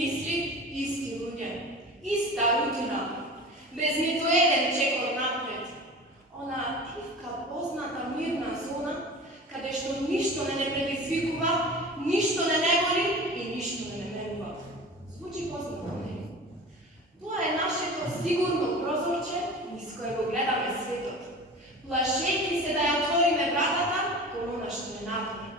мисли, исти луѓе, иста рутина, без ниту еден чекор напред. Она тивка, позната, мирна зона, каде што ништо не предизвикува, ништо не бори и ништо не немерува. Звучи познато, не? Тоа е нашето сигурно прозорче, низ кое го гледаме светот, плашејќи се да ја отвориме вратата кон она што не напади.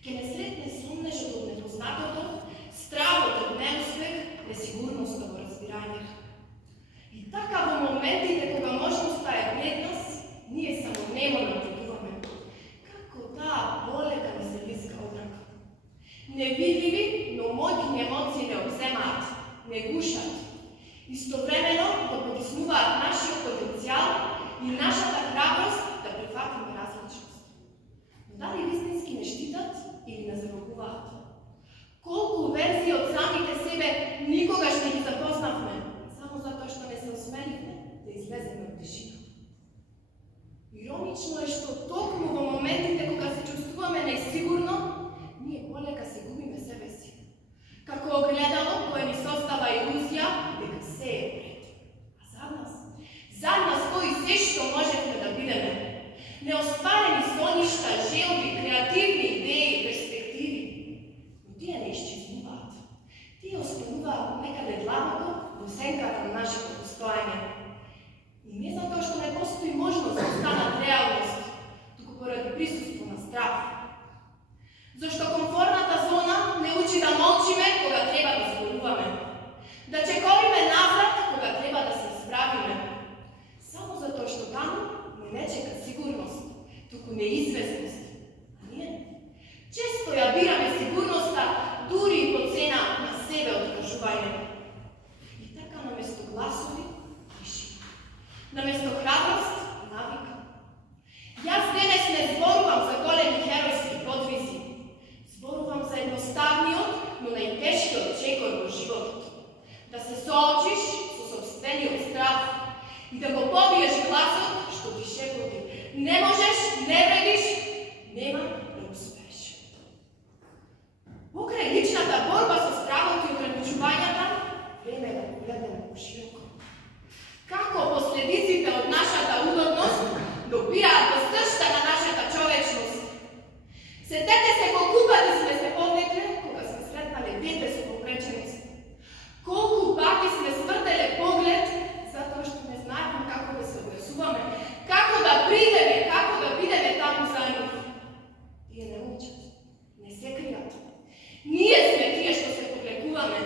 Ке не сретне сумнежот од непознатото, стравот од неуспех, несигурноста во разбирањето. И така во моментите кога можноста е пред нас, ние само немо напредуваме. Како таа полека ни се лиска од рака. Невидливи, но моќни емоции не обземаат, не гушат. Истовремено го потиснуваат нашиот потенцијал и нашата храброст да прифатиме различност. Но дали вистински не штитат или не зарокуваат? Колку верзии од самите себе никогаш не ги запознавме, само затоа што не се осмеливме да излеземе од тишина. Иронично е што токму во моментите кога се чувствуваме несигурно, ние полека се губиме себе си. Како огледало кое ни состава илузија дека се е пред. А зад нас кои се што можевме да бидеме, неоспарени соништа, желби, креативни идеи, перспективи. Но тие не исчезнуваат. Тие остануваат некаде длабоко во сенката на нашето постојање. И не затоа што не постои можност да станат реалност, туку поради присуство на страх. Зашто комфортната зона не учи да молчиме кога треба да зборуваме, да чекориме назад кога треба да се исправиме. Само затоа што таму не чека сигурност, туку неизвестност. А ние често ја бираме сигурноста дури и по цена на себе откажување. И така наместо гласови, тишина. Наместо храброст, навика. Јас денес не зборувам за големи херојски подвизи. Зборувам за едноставниот, но најтешкиот чекор во животот. Да се соочиш со собствениот страх и да го побиеш гласот што ти шепоти. Не можеш, не вредиш, нема да успееш. Покрај личната борба со стравот и ограничувањата, време е да погледнеме пошироко. Како последиците од нашата удобност допираат до сршта на нашата човечност. Сетете се колку пати сме се повлекле кога сме сретнале дете со попреченост. Колку пати сме свртеле поглед затоа што не знаеме како да се однесуваме, како да придеме, како да бидеме таму за нив. Тие не учат, не се кријат. Ние сме тие што се повлекуваме.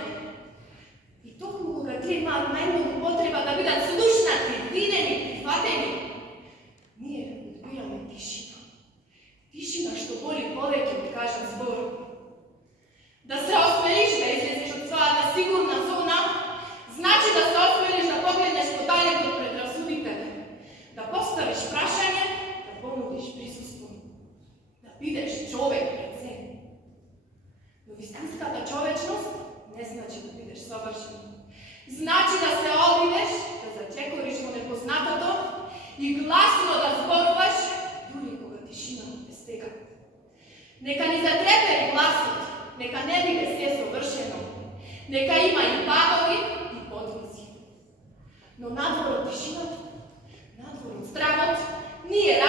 И токму кога тие имаат најмногу потреба да бидат слушнати, видени, прифатени, ние одбираме тишина. Тишина што боли повеќе од кажан збор. Да се осмелиш да излезеш од својата сигурна зона, значи да се осмелиш да погледнеш подалеку од предрасудите, да поставиш прашање, да понудиш присуство, да бидеш човек пред себе. Но вистинската човечност не значи да бидеш совршен. Значи да се обидеш, да зачекориш во непознатото и гласно да зборуваш, дури кога тишината те стега. Нека ни затрепери гласот, нека не биде се совршено, нека има и падови и подвизи. Но надвор од тишината, надвор од стравот, ние